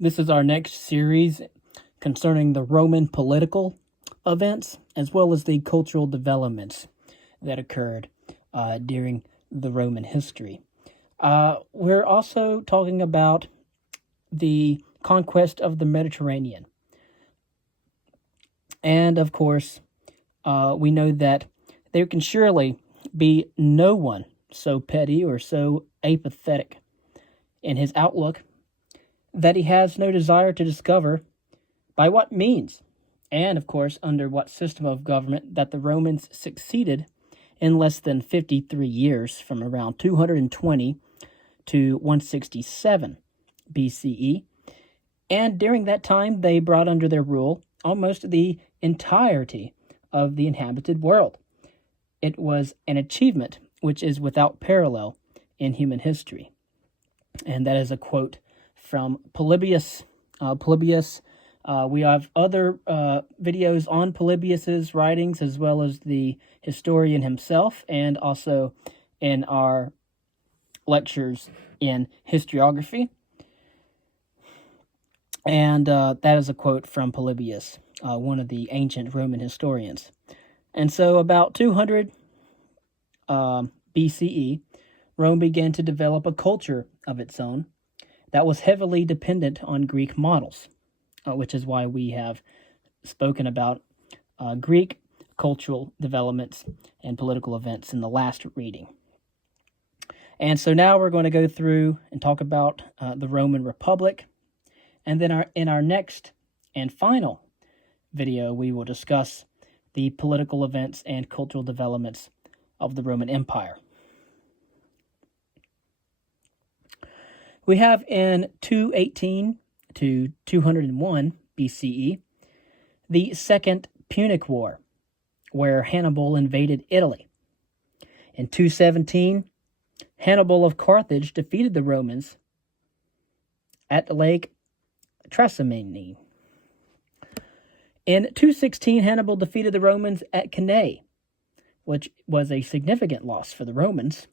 This is our next series concerning the Roman political events as well as the cultural developments that occurred during the Roman history. We're also talking about the conquest of the Mediterranean. And of course, we know that there can surely be no one so petty or so apathetic in his outlook that he has no desire to discover by what means, and of course under what system of government, that the Romans succeeded in less than 53 years, from around 220 to 167 BCE. And during that time, they brought under their rule almost the entirety of the inhabited world. It was an achievement which is without parallel in human history. And that is a quote from Polybius. We have other videos on Polybius's writings, as well as the historian himself, and also in our lectures in historiography. And that is a quote from Polybius, one of the ancient Roman historians. And so about 200 BCE, Rome began to develop a culture of its own that was heavily dependent on Greek models, which is why we have spoken about Greek cultural developments and political events in the last reading. And so now we're going to go through and talk about the Roman Republic. And then in our next and final video, we will discuss the political events and cultural developments of the Roman Empire. We have in 218 to 201 BCE the Second Punic War, where Hannibal invaded Italy. In 217, Hannibal of Carthage defeated the Romans at Lake Trasimene. In 216, Hannibal defeated the Romans at Cannae, which was a significant loss for the Romans.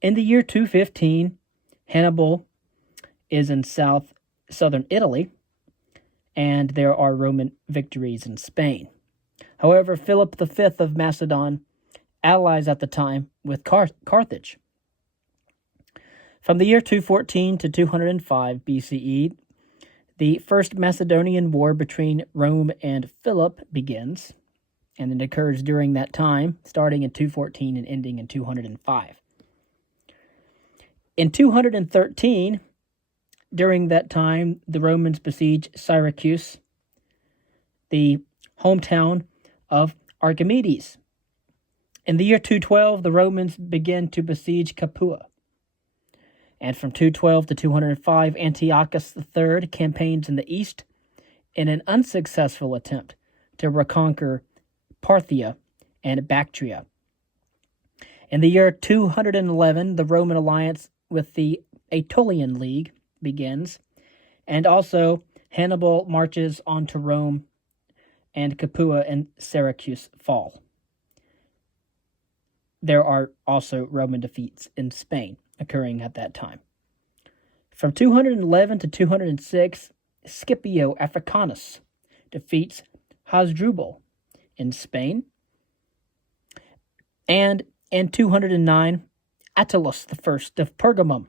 In the year 215, Hannibal is in southern Italy, and there are Roman victories in Spain. However, Philip V of Macedon allies at the time with Carthage. From the year 214 to 205 BCE, the First Macedonian War between Rome and Philip begins, and it occurs during that time, starting in 214 and ending in 205. In 213, during that time, the Romans besiege Syracuse, the hometown of Archimedes. In the year 212, the Romans begin to besiege Capua. And from 212 to 205, Antiochus III campaigns in the east in an unsuccessful attempt to reconquer Parthia and Bactria. In the year 211, the Roman alliance with the Aetolian League begins, and also Hannibal marches onto Rome, and Capua and Syracuse fall. There are also Roman defeats in Spain occurring at that time. From 211 to 206, Scipio Africanus defeats Hasdrubal in Spain, and in 209, Attalus I of Pergamum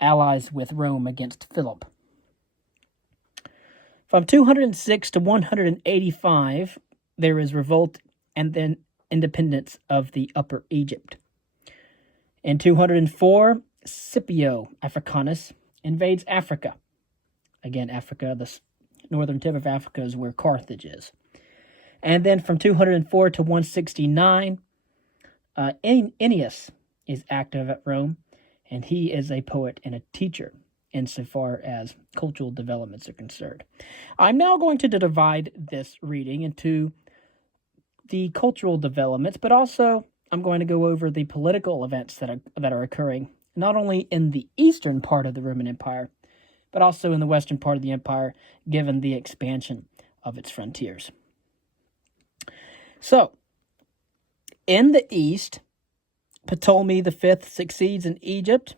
allies with Rome against Philip. From 206 to 185, there is revolt and then independence of the Upper Egypt. In 204, Scipio Africanus invades Africa. Again, Africa, the northern tip of Africa, is where Carthage is. And then from 204 to 169, Ennius is active at Rome, and he is a poet and a teacher insofar as cultural developments are concerned. I'm now going to divide this reading into the cultural developments, but also I'm going to go over the political events that are occurring, not only in the eastern part of the Roman Empire, but also in the western part of the empire, given the expansion of its frontiers. So, in the east, Ptolemy V succeeds in Egypt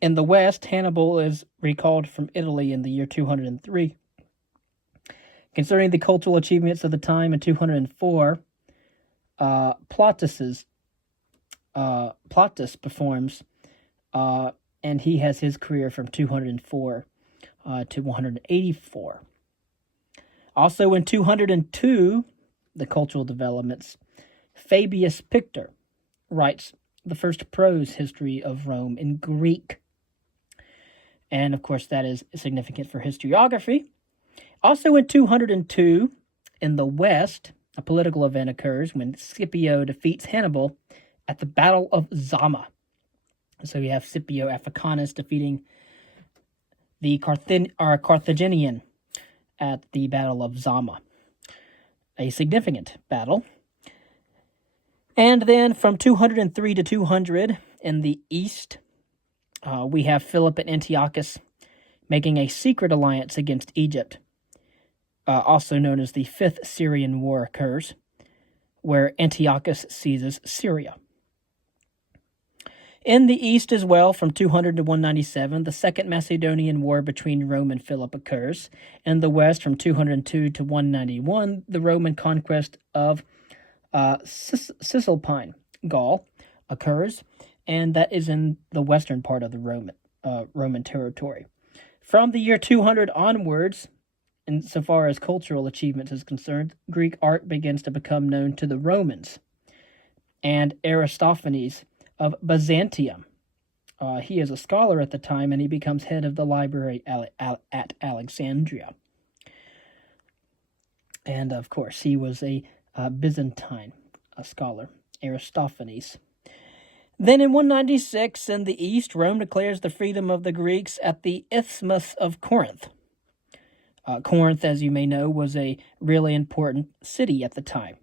In the West, Hannibal is recalled from Italy in the year 203. Concerning the cultural achievements of the time in 204, Plautus performs, and he has his career from 204 to 184. Also in 202, the cultural developments, Fabius Pictor writes the first prose history of Rome in Greek. And, of course, that is significant for historiography. Also in 202, in the West, a political event occurs when Scipio defeats Hannibal at the Battle of Zama. So you have Scipio Africanus defeating the Carthaginian at the Battle of Zama. A significant battle. And then from 203 to 200 in the East, we have Philip and Antiochus making a secret alliance against Egypt, also known as the Fifth Syrian War occurs, where Antiochus seizes Syria. In the East as well, from 200 to 197, the Second Macedonian War between Rome and Philip occurs. In the West, from 202 to 191, the Roman conquest of Cisalpine Gaul occurs, and that is in the western part of the Roman territory. From the year 200 onwards, insofar as cultural achievements is concerned, Greek art begins to become known to the Romans. And Aristophanes of Byzantium, he is a scholar at the time, and he becomes head of the library at Alexandria. And, of course, he was a Byzantine scholar, Aristophanes. Then in 196, in the East, Rome declares the freedom of the Greeks at the Isthmus of Corinth. Corinth, as you may know, was a really important city at the time.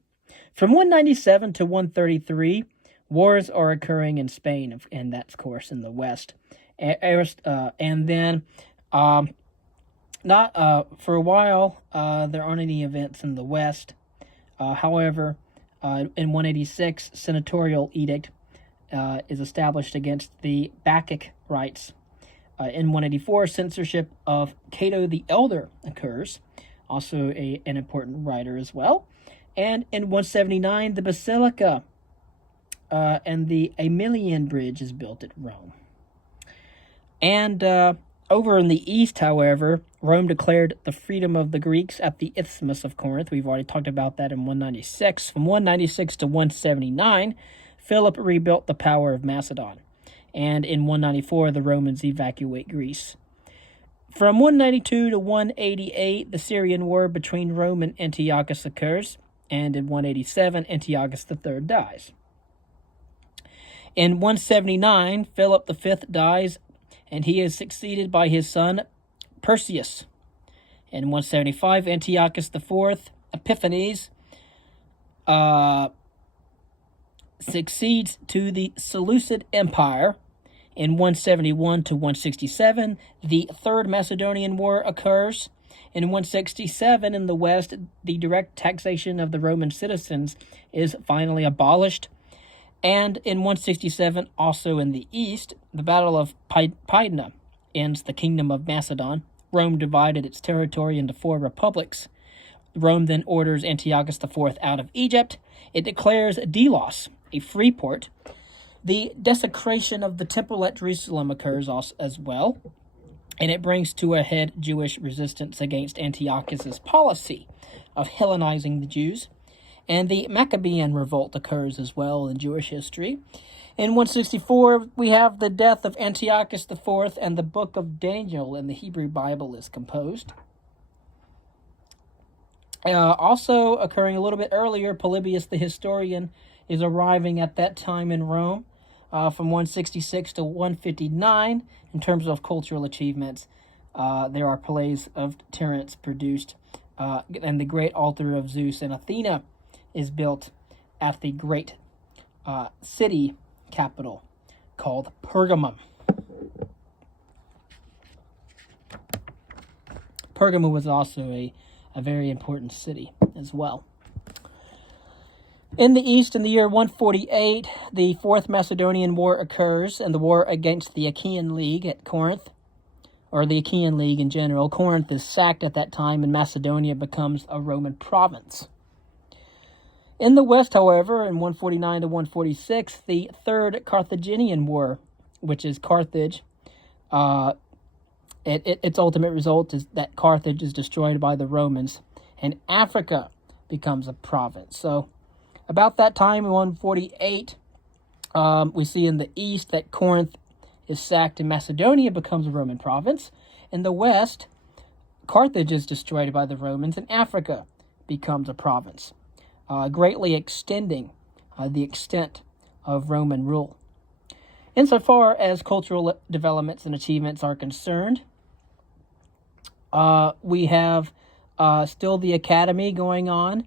From 197 to 133, wars are occurring in Spain, and that's, of course, in the West. And then, for a while, there aren't any events in the West. However, in 186, senatorial edict is established against the Bacchic rites. In 184, censorship of Cato the Elder occurs, also an important writer as well. And in 179, the Basilica and the Aemilian Bridge is built at Rome. And over in the East, however, Rome declared the freedom of the Greeks at the Isthmus of Corinth. We've already talked about that in 196. From 196 to 179, Philip rebuilt the power of Macedon. And in 194, the Romans evacuate Greece. From 192 to 188, the Syrian War between Rome and Antiochus occurs. And in 187, Antiochus III dies. In 179, Philip V dies, and he is succeeded by his son Perseus. In 175, Antiochus IV, Epiphanes, succeeds to the Seleucid Empire. In 171 to 167, the Third Macedonian War occurs. In 167, in the West, the direct taxation of the Roman citizens is finally abolished. And in 167, also in the East, the Battle of Pydna ends the kingdom of Macedon. Rome divided its territory into 4 republics. Rome then orders Antiochus IV out of Egypt. It declares Delos a free port. The desecration of the temple at Jerusalem occurs also as well, and it brings to a head Jewish resistance against Antiochus's policy of Hellenizing the Jews. And the Maccabean revolt occurs as well in Jewish history. In 164, we have the death of Antiochus IV, and the book of Daniel in the Hebrew Bible is composed. Also occurring a little bit earlier, Polybius the historian is arriving at that time in Rome from 166 to 159. In terms of cultural achievements, there are plays of Terence produced, and the great altar of Zeus and Athena is built at the great city capital called Pergamum. Pergamum was also a very important city as well. In the east, in the year 148, the Fourth Macedonian War occurs, and the war against the Achaean League at Corinth, or the Achaean League in general. Corinth is sacked at that time, and Macedonia becomes a Roman province. In the west, however, in 149 to 146, the Third Carthaginian War, which is Carthage, its ultimate result is that Carthage is destroyed by the Romans, and Africa becomes a province. So about that time, in 148, we see in the east that Corinth is sacked and Macedonia becomes a Roman province. In the west, Carthage is destroyed by the Romans and Africa becomes a province, greatly extending the extent of Roman rule. Insofar as cultural developments and achievements are concerned, we have still the academy going on.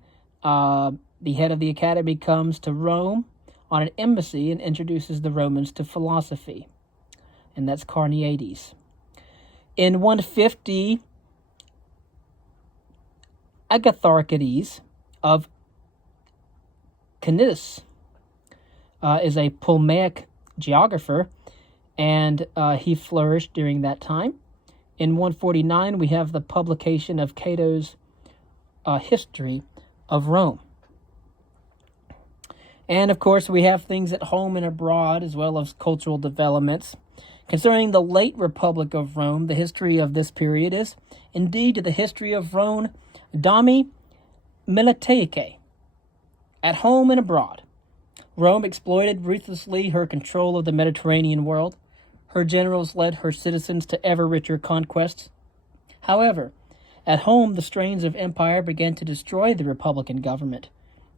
The head of the academy comes to Rome on an embassy and introduces the Romans to philosophy, and that's Carneades. In 150, Agatharchides of Cnidus is a Ptolemaic geographer, and he flourished during that time. In 149, we have the publication of Cato's History of Rome. And, of course, we have things at home and abroad, as well as cultural developments. Concerning the late Republic of Rome, the history of this period is indeed the history of Rome Domi Militaicae. At home and abroad, Rome exploited ruthlessly her control of the Mediterranean world. Her generals led her citizens to ever richer conquests. However, at home, the strains of empire began to destroy the republican government,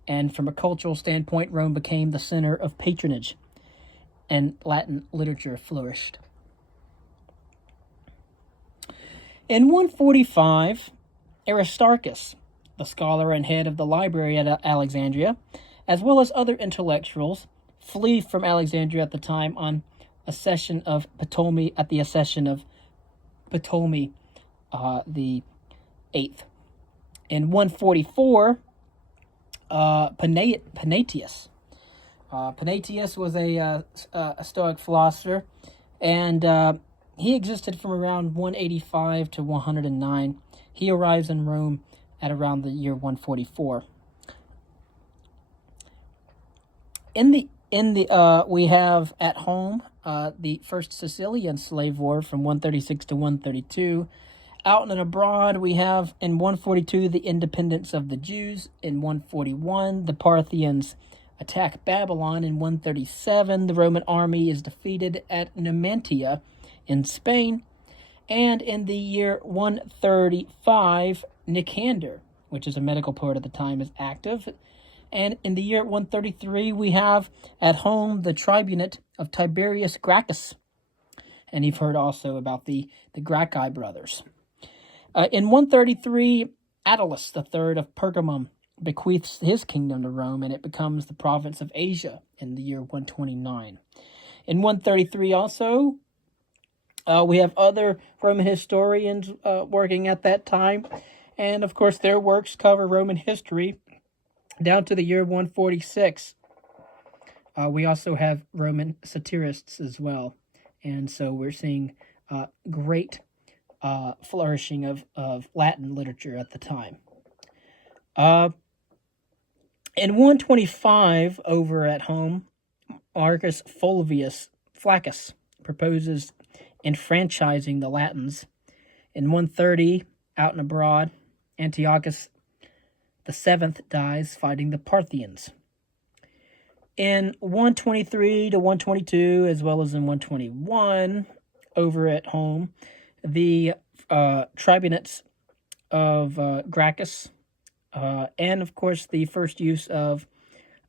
and from a cultural standpoint, Rome became the center of patronage, and Latin literature flourished. In 145, Aristarchus, the scholar and head of the library at Alexandria, as well as other intellectuals, flee from Alexandria at the time on accession of Ptolemy, at the accession of Ptolemy the Eighth. In 144, Panaetius. Panaetius was a Stoic philosopher, and he existed from around 185 to 109. He arrives in Rome at around the year 144. We have at home the First Sicilian Slave War from 136 to 132. Out and abroad, we have in 142 the independence of the Jews. In 141, the Parthians attack Babylon. In 137, the Roman army is defeated at Numantia in Spain. And in the year 135, Nicander, which is a medical poet at the time, is active. And in the year 133, we have at home the tribunate of Tiberius Gracchus. And you've heard also about the Gracchi brothers. In 133, Attalus III of Pergamum bequeaths his kingdom to Rome, and it becomes the province of Asia in the year 129. In 133 also, we have other Roman historians working at that time, and of course their works cover Roman history down to the year 146. We also have Roman satirists as well, and so we're seeing great flourishing of Latin literature at the time. In 125, over at home, Marcus Flaccus proposes enfranchising the Latins. In 130, out and abroad, Antiochus VII dies fighting the Parthians. In 123 to 122, as well as in 121, over at home, the tribunates of Gracchus, and of course the first use of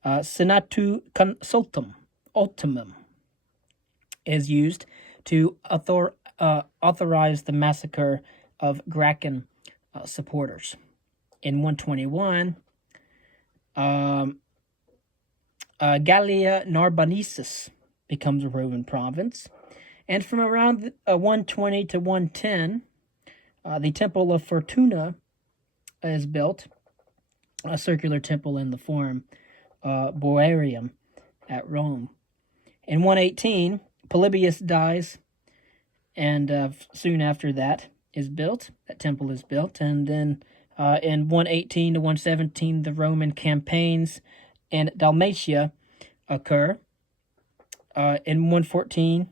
Senatu Consultum Ultimum is used to authorize the massacre of Gracchus supporters. In 121, Gallia Narbonensis becomes a Roman province. And from around 120 to 110, the Temple of Fortuna is built, a circular temple in the form Boarium at Rome. In 118, Polybius dies, and soon after that temple is built, and then in 118 to 117, the Roman campaigns in Dalmatia occur. In 114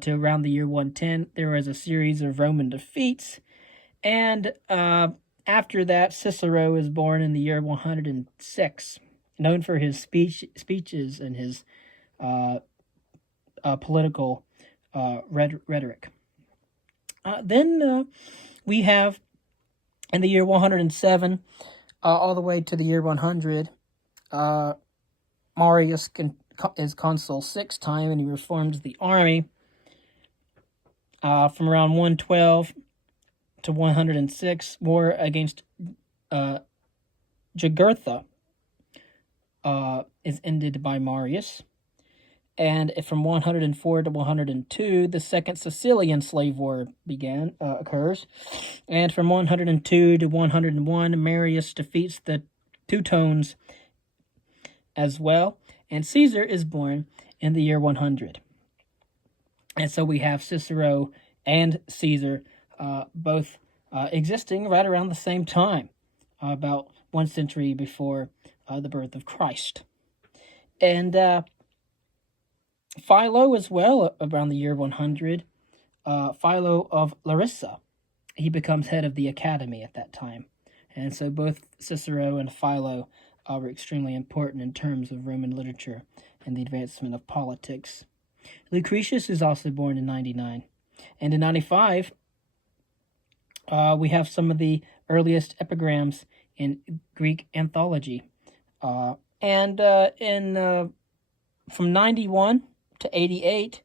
to around the year 110, there was a series of Roman defeats, and after that, Cicero is born in the year 106, known for his speeches and his political rhetoric. Then we have, in the year 107, all the way to the year 100, Marius is consul 6 time, and he reforms the army. From around 112 to 106, war against Jugurtha is ended by Marius. And from 104 to 102, the Second Sicilian Slave War occurs. And from 102 to 101, Marius defeats the Teutones as well. And Caesar is born in the year 100. And so we have Cicero and Caesar both existing right around the same time, about 1 century before the birth of Christ. And Philo as well, around the year 100. Philo of Larissa, he becomes head of the academy at that time. And so both Cicero and Philo were extremely important in terms of Roman literature and the advancement of politics. Lucretius is also born in 99. And in 95, we have some of the earliest epigrams in Greek anthology. And from 91 to 88,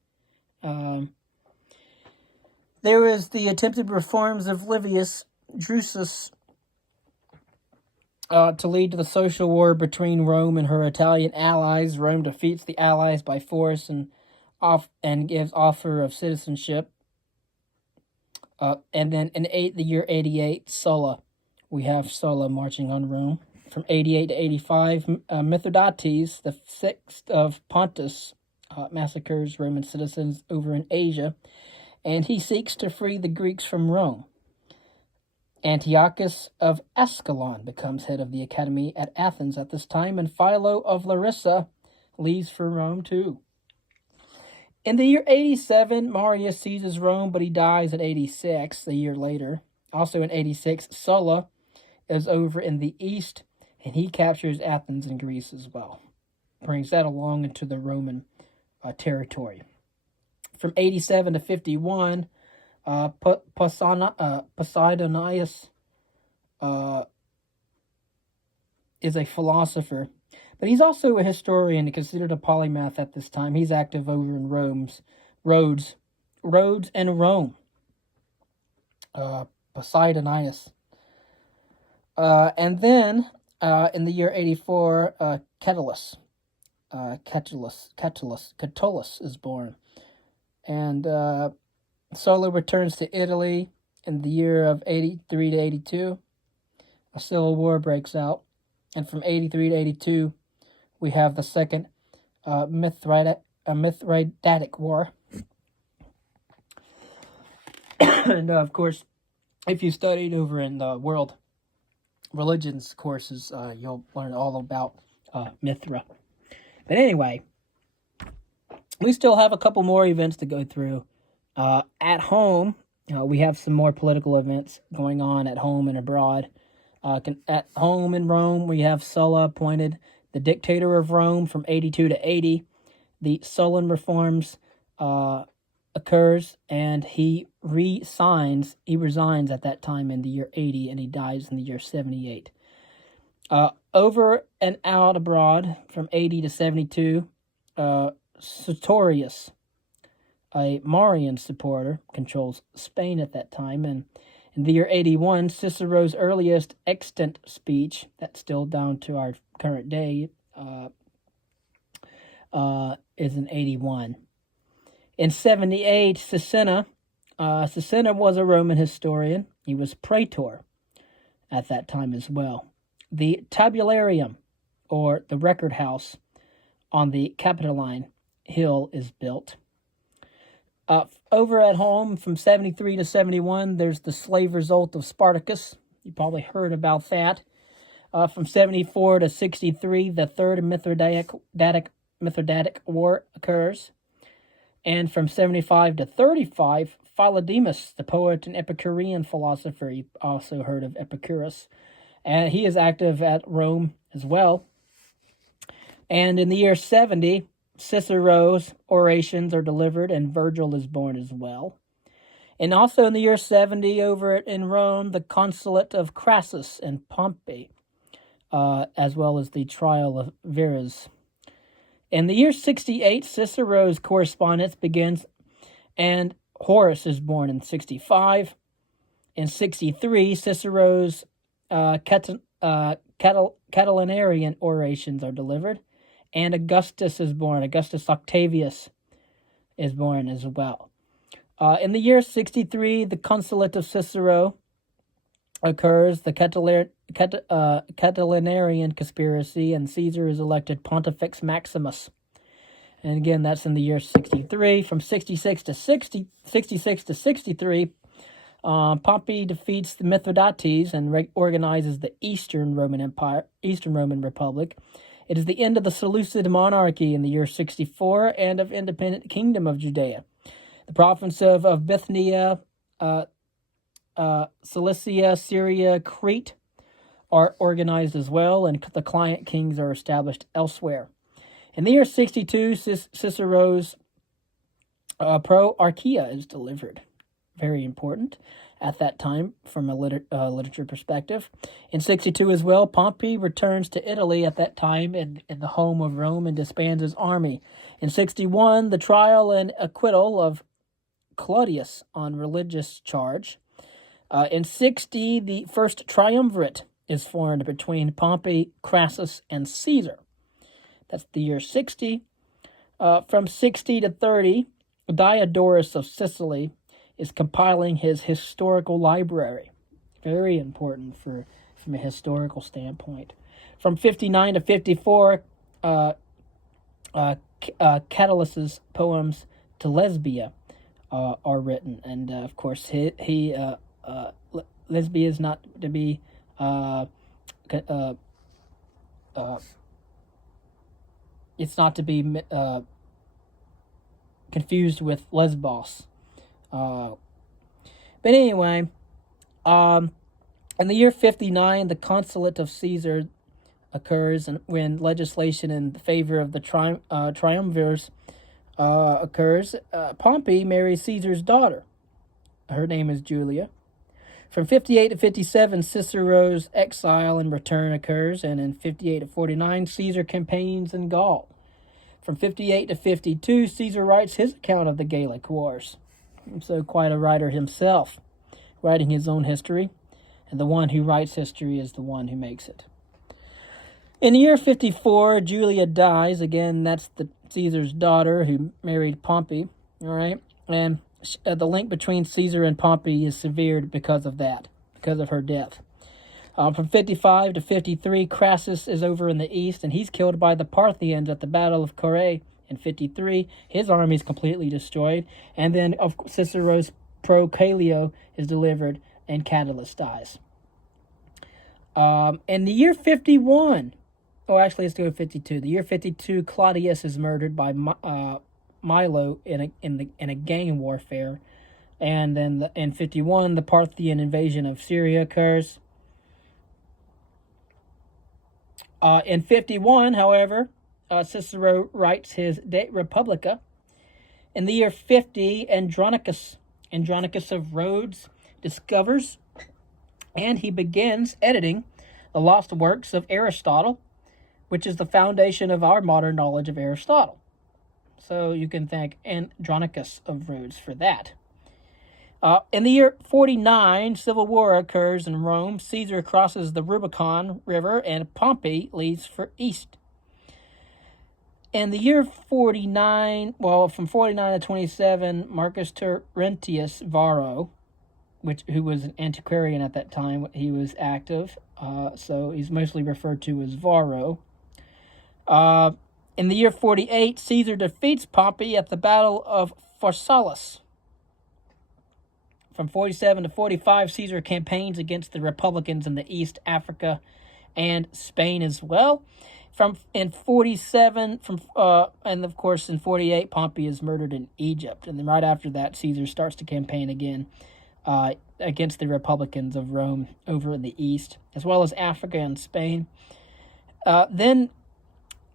there was the attempted reforms of Livius Drusus to lead to the social war between Rome and her Italian allies. Rome defeats the allies by force and gives offer of citizenship. And then in the year 88, Sulla, we have Sulla marching on Rome. From 88 to 85, Mithridates, the sixth of Pontus, massacres Roman citizens over in Asia, and he seeks to free the Greeks from Rome. Antiochus of Ascalon becomes head of the academy at Athens at this time, and Philo of Larissa leaves for Rome too. In the year 87, Marius seizes Rome, but he dies at 86, a year later. Also in 86, Sulla is over in the east, and he captures Athens in Greece as well. Brings that along into the Roman territory. From 87 to 51, Posidonius is a philosopher, but he's also a historian and considered a polymath at this time. He's active over in Rhodes and Rome. Posidonius. And then in the year 84, Catullus is born. And Sulla returns to Italy in the year of 83 to 82. A civil war breaks out. And from 83 to 82, we have the second Mithridatic War. And of course, if you studied over in the world religions courses, you'll learn all about Mithra. But anyway, we still have a couple more events to go through. At home, we have some more political events going on at home and abroad. At home in Rome, we have Sulla appointed the dictator of Rome from 82 to 80. The Sullan reforms occurs, and he resigns at that time in the year 80, and he dies in the year 78. Over and out abroad from 80 to 72, Sertorius, a Marian supporter, controls Spain at that time, and in the year 81, Cicero's earliest extant speech, that's still down to our current day, is in 81. In 78, Sisenna was a Roman historian. He was praetor at that time as well. The Tabularium or the Record House on the Capitoline Hill is built. Over at home from 73 to 71, there's the slave revolt of Spartacus. You probably heard about that. From 74 to 63, the Third Mithridatic War occurs. And from 75 to 35, Philodemus, the poet and Epicurean philosopher, you also heard of Epicurus, and he is active at Rome as well. And in the year 70, Cicero's orations are delivered, and Virgil is born as well. And also in the year 70, over in Rome, the consulate of Crassus and Pompey, as well as the trial of Verres. In the year 68, Cicero's correspondence begins, and Horace is born in 65. In 63, Cicero's Catilinarian orations are delivered, and Augustus is born. Augustus Octavius is born as well. In the year 63, the consulate of Cicero occurs, the Catilinarian conspiracy, and Caesar is elected Pontifex Maximus. And again, that's in the year 63. From 66 to 63, Pompey defeats the Mithridates and organizes the Eastern Roman Republic. It is the end of the Seleucid monarchy in the year 64 and of independent kingdom of Judea. The province of Bithynia, Cilicia, Syria, Crete are organized as well, and the client kings are established elsewhere. In the year 62, Cicero's Proarchia is delivered. Very important at that time from a literature perspective. In 62 as well, Pompey returns to Italy at that time in the home of Rome and disbands his army. In 61, the trial and acquittal of Claudius on religious charge. In 60, the first triumvirate is formed between Pompey, Crassus, and Caesar. That's the year 60. From 60 to 30, Diodorus of Sicily is compiling his historical library. Very important from a historical standpoint. From 59 to 54, Catulus's poems to Lesbia are written, and of course, Lesbia is not to be it's not to be confused with Lesbos. But anyway, in the year 59, the consulate of Caesar occurs, and when legislation in favor of the triumvirs occurs, Pompey marries Caesar's daughter. Her name is Julia. From 58 to 57, Cicero's exile and return occurs, and in 58 to 49, Caesar campaigns in Gaul. From 58 to 52, Caesar writes his account of the Gallic Wars. So quite a writer himself, writing his own history, and the one who writes history is the one who makes it. In the year 54, Julia dies. Again, that's the Caesar's daughter who married Pompey. All right, and the link between Caesar and Pompey is severed because of that, because of her death. From 55 to 53, Crassus is over in the east, and he's killed by the Parthians at the Battle of Carrhae. In 53, his army is completely destroyed, and then Cicero's Procailio is delivered, and Catulus dies. In the year 51, actually, let's go to 52. The year 52, Claudius is murdered by Milo in a gang warfare, and then in 51, the Parthian invasion of Syria occurs. In 51, however, Cicero writes his De Republica. In the year 50, Andronicus of Rhodes discovers, and he begins editing the lost works of Aristotle, which is the foundation of our modern knowledge of Aristotle. So you can thank Andronicus of Rhodes for that. In the year 49, civil war occurs in Rome. Caesar crosses the Rubicon River, and Pompey leaves for east. In the year 49, from 49 to 27, Marcus Terentius Varro, who was an antiquarian at that time, he was active, so he's mostly referred to as Varro. In the year 48, Caesar defeats Pompey at the Battle of Pharsalus. From 47 to 45, Caesar campaigns against the Republicans in the East Africa and Spain as well. In 47, and of course in 48, Pompey is murdered in Egypt. And then right after that, Caesar starts to campaign again against the Republicans of Rome over in the East, as well as Africa and Spain. Then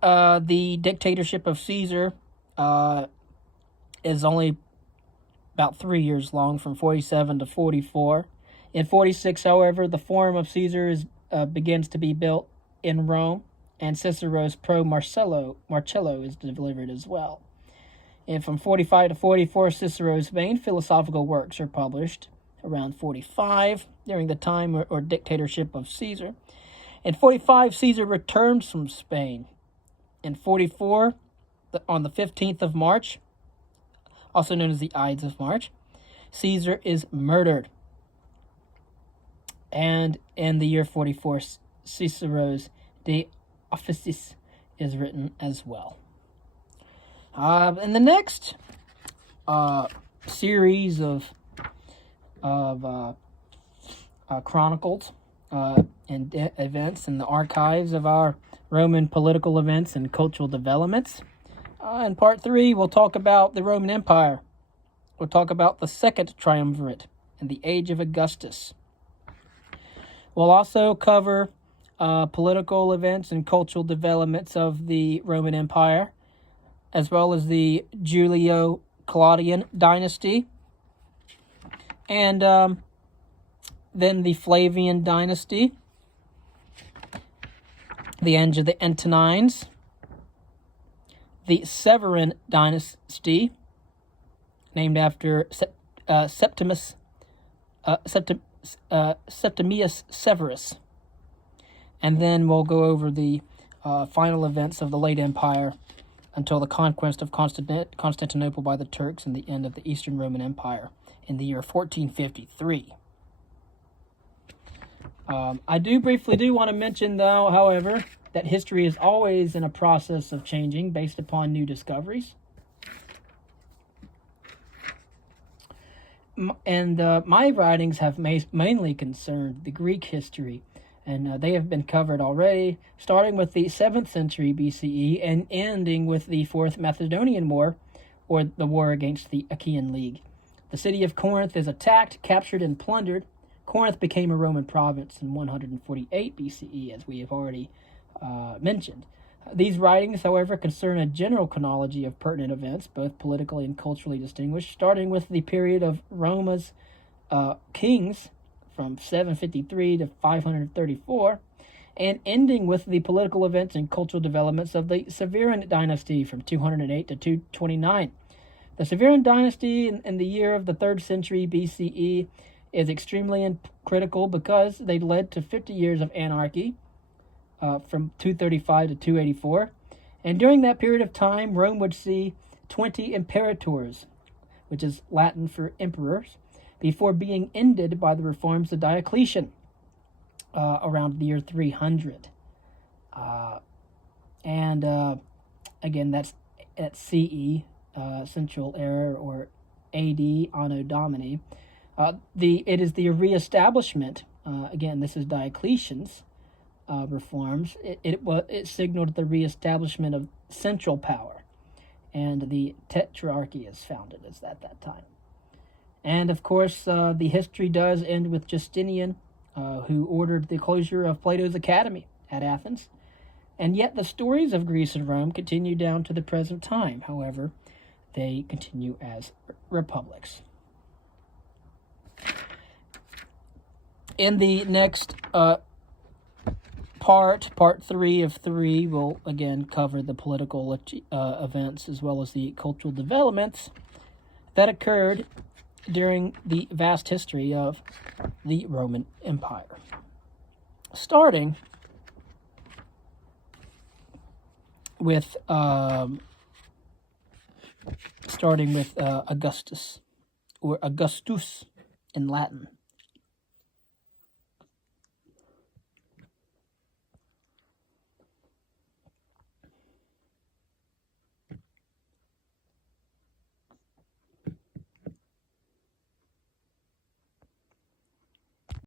the dictatorship of Caesar is only about 3 years long, from 47 to 44. In 46, however, the Forum of Caesar begins to be built in Rome, and Cicero's Pro Marcello is delivered as well. And from 45 to 44, Cicero's main philosophical works are published. Around 45, during the time or dictatorship of Caesar. In 45, Caesar returns from Spain. In 44, on the 15th of March, also known as the Ides of March, Caesar is murdered. And in the year 44, Cicero's De Officiis is written as well. In the next series of chronicles and events in the archives of our Roman political events and cultural developments. In part 3, we'll talk about the Roman Empire. We'll talk about the Second Triumvirate and the Age of Augustus. We'll also cover political events and cultural developments of the Roman Empire, as well as the Julio-Claudian dynasty, and then the Flavian dynasty, the end of the Antonines, the Severan dynasty, named after Septimius Severus. And then we'll go over the final events of the late Empire until the conquest of Constantinople by the Turks and the end of the Eastern Roman Empire in the year 1453. I briefly want to mention, though, however, that history is always in a process of changing based upon new discoveries. And my writings have mainly concerned the Greek history, and they have been covered already, starting with the 7th century BCE and ending with the Fourth Macedonian War, or the war against the Achaean League. The city of Corinth is attacked, captured, and plundered. Corinth became a Roman province in 148 BCE, as we have already mentioned. These writings, however, concern a general chronology of pertinent events, both politically and culturally distinguished, starting with the period of Roma's kings from 753 to 534, and ending with the political events and cultural developments of the Severan dynasty from 208 to 229. The Severan dynasty in the year of the 3rd century BCE is extremely critical because they led to 50 years of anarchy from 235 to 284. And during that period of time, Rome would see 20 imperators, which is Latin for emperors, before being ended by the reforms of Diocletian around the year 300. Again, that's at CE, Central Era, or AD, Anno Domini. It is the reestablishment. Again, this is Diocletian's reforms. It signaled the reestablishment of central power, and the Tetrarchy is founded as at that time. And of course, the history does end with Justinian, who ordered the closure of Plato's Academy at Athens. And yet the stories of Greece and Rome continue down to the present time. However, they continue as republics. In the next part 3 of 3, we'll again cover the political events as well as the cultural developments that occurred during the vast history of the Roman Empire. Starting with Augustus, or Augustus in Latin.